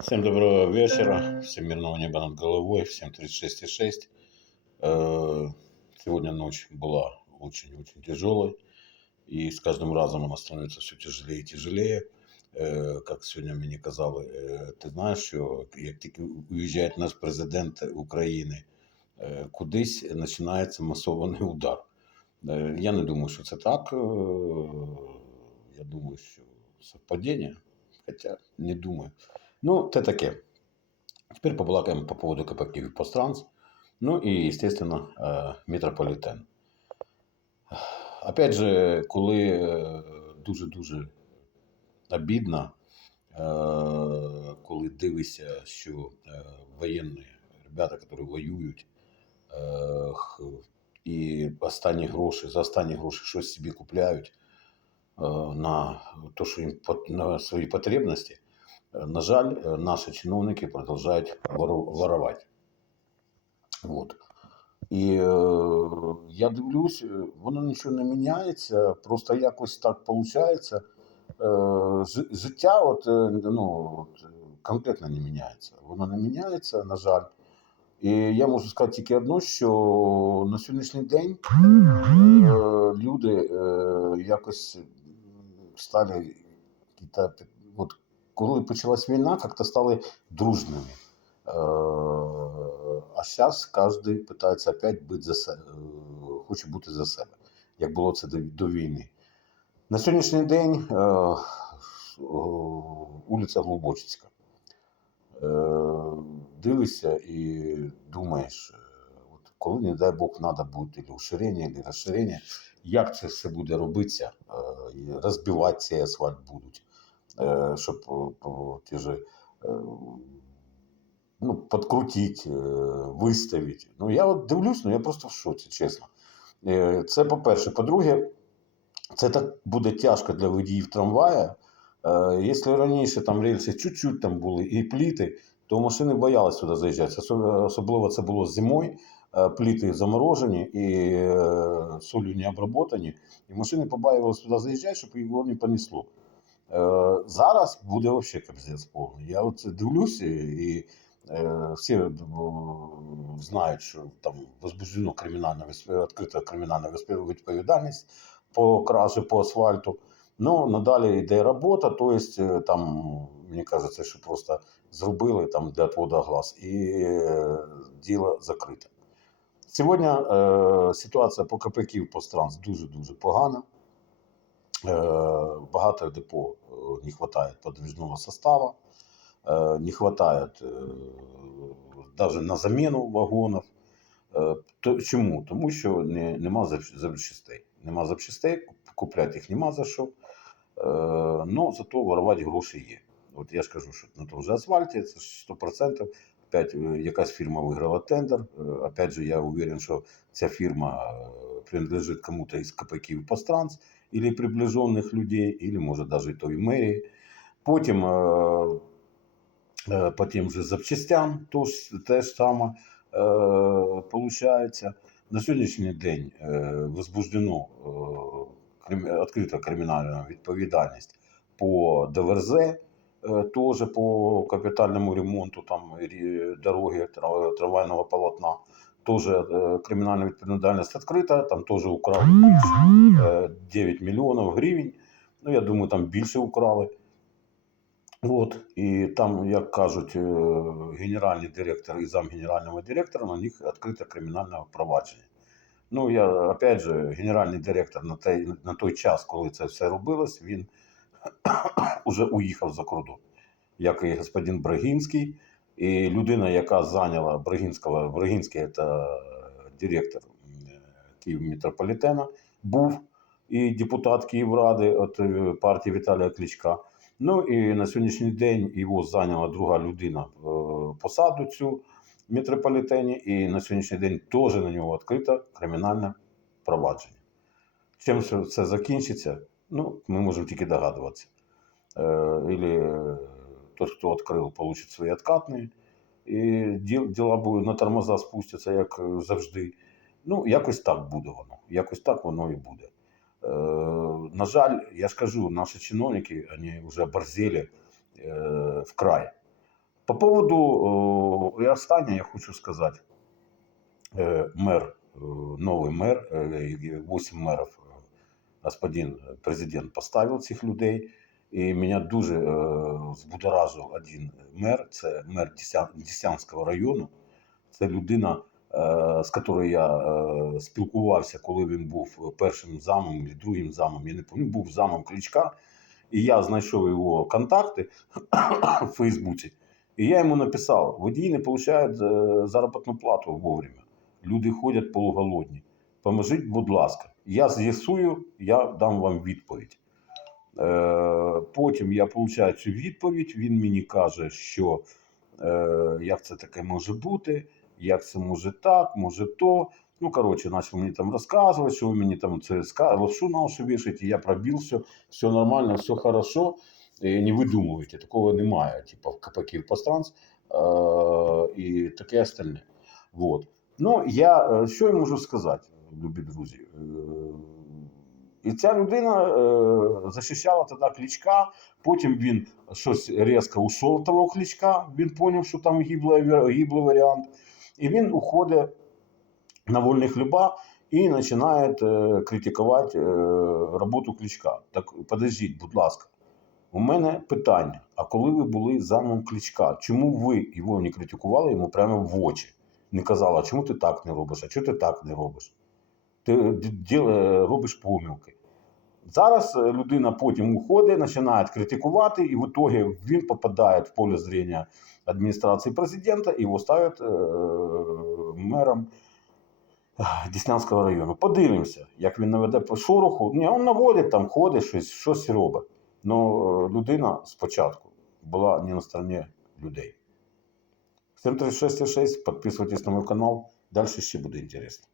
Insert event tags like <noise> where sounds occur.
Всем доброго вечера, всем мирного неба над головой, всем 36,6. Э, Сегодня ночь была очень-очень тяжелой, и с каждым разом она становится все тяжелее и тяжелее. Е, Як сьогодні мені казали, е, ти знаєш, що як тільки уїжджає наш президент України, е, кудись починається масований удар. Е, Я не думаю, що це так. Е, Я думаю, що совпадіння, хоча не думаю. Ну, це таке. Теперь побалакаємо по поводу КП Київ Постранс. Ну і, естественно, е, метрополітен. Опять же, коли е, дуже-дуже обідно, е, коли дивишся, що воєнні ребята, які воюють, і останні гроші, за останні гроші щось собі купляють на те, що їм на свої потребності, на жаль, наші чиновники продовжують вору- воровать. Вот. І е, я дивлюсь, е, воно нічого не міняється, просто якось так виходить. Е, життя от, е, ну, от, е, конкретно не міняється. Воно не міняється, на жаль. І я можу сказати тільки одно, що на сьогоднішній день е, люди е, якось стали от, коли почалась війна, як-то стали дружними. Е, А зараз кожен питається опять бути за себе, хоче бути за себе, як було це до, війни. На сьогоднішній день е, о, вулиця Глибочицька. Е, Дивишся і думаєш, от коли, не дай Бог, треба буде уширення, або розширення, як це все буде робитися, е, розбивати цей асфальт будуть, щоб о, о, ті же, е, ну, подкрутити, е, виставити. Ну, я от дивлюсь, ну я просто в шоці, чесно. Е, Це по-перше. По-друге, це так буде тяжко для водіїв трамвая. Е, Якщо раніше там рельси чуть-чуть там були і пліти, то машини боялися сюди заїжджати. Особливо це було зимою. Е, Пліти заморожені і е, солью не обработані, і машини побаювалися сюди заїжджати, щоб його не понесло. Е, Зараз буде взагалі капздець повний. Я от дивлюся і е, всі е, знають, що там возбуждено кримінальне вис- відкрита кримінальна відповідальність по кражі по асфальту. Ну, надалі йде робота, тобто там, мені кажеться, що просто зробили там для отвода глаз, і діло закрите. Сьогодні е, ситуація по КП Київ Постранс дуже-дуже погана. Е, багато депо не вистачає подвижного составу, е, не вистачає навіть на заміну вагонів. Е, чому? Тому що не, нема запчастей. Нема запчастей, куп- купляти їх нема за що. Е, ну, зато воровати гроші є. От я ж кажу, що на тому же асфальті це 100%. Опять е, якась фірма виграла тендер. Е, Опять же, я уверен, що ця фірма принадлежить кому-то із КП Київ Постранс, или приближених людей, или може навіть тої мерії. Потім е, е, по тим же запчастям тож, те ж саме е, получається. На сьогоднішній день возбуждено відкрита кримінальна відповідальність по ДВРЗ, теж по капітальному ремонту там, дороги трамвайного полотна. Теж е, кримінальна відповідальність відкрита, там теж украли більше е, 9 мільйонів гривень. Ну, я думаю, там більше украли. От, і там, як кажуть, е, генеральний директор і замгенерального директора, на них відкрите кримінальне провадження. Ну, я, опять же, генеральний директор на той, на той час, коли це все робилось, він <coughs> уже уїхав за кордон, як і господин Брагінський. І людина, яка зайняла Брагінського, Брагінський це директор м, Київ був і депутат Київради від е, партії Віталія Кличка. Ну і на сьогоднішній день його зайняла друга людина е, посаду цю в метрополітені, і на сьогоднішній день теж на нього відкрито кримінальне провадження. Чим це закінчиться, ну, ми можемо тільки догадуватися. Е, е, тот, хто відкрив, получить свої відкатні, і діла будуть на тормоза спустяться, як е, завжди. Ну, якось так буде воно. Якось так воно і буде. Е, на жаль, я ж кажу, наші чиновники вони вже борзели е, вкрай. По поводу о, і останнє я хочу сказати. Е, Мер, е, новий мер, е, 8 мерів, е, господин президент поставив цих людей. І мене дуже е, збудоражив один мер, це мер Деснянського району. Це людина, з якою я спілкувався, коли він був першим замом чи другим замом. Я не пам'ятаю, був замом Кличка. І я знайшов його контакти в Фейсбуці. І я йому написав: водії не отримують е, заробітну плату вовремя. Люди ходять полуголодні. Поможіть, будь ласка. Я з'ясую, я дам вам відповідь. Е, Потім я получаю цю відповідь. Він мені каже, що е, як це таке може бути, як це може так, може то. Ну, коротше, почав мені там розказувати, що ви мені там це лапшу на уші вішаєте, я пробив все, нормально, все хорошо. І не видумуйте, такого немає, типу в КПК в пространстві е, і таке остальне. Вот. Ну, я що я можу сказати, любі друзі? І ця людина е, захищала тоді кличка, потім він щось різко ушов того кличка, він зрозумів, що там гиблий, гиблий варіант. І він уходить на вольні хліба і починає е, критикувати е, роботу кличка. Так подождіть, будь ласка. У мене питання: а коли ви були замом кличка, чому ви його не критикували йому прямо в очі? Не казали, а чому ти так не робиш, а чому ти так не робиш? Ти діл- е, робиш помилки. Зараз е, людина потім уходить, починає критикувати, і в итоге він попадає в поле зрення адміністрації президента і його ставлять е, мером е, Деснянського району. Подивимося, як він наведе по шороху. Ні, він наводить там, ходить, щось, щось робить. Ну, людина спочатку була не на стороні людей. Всім 36,6, підписуйтесь на мій канал, далі ще буде інтересно.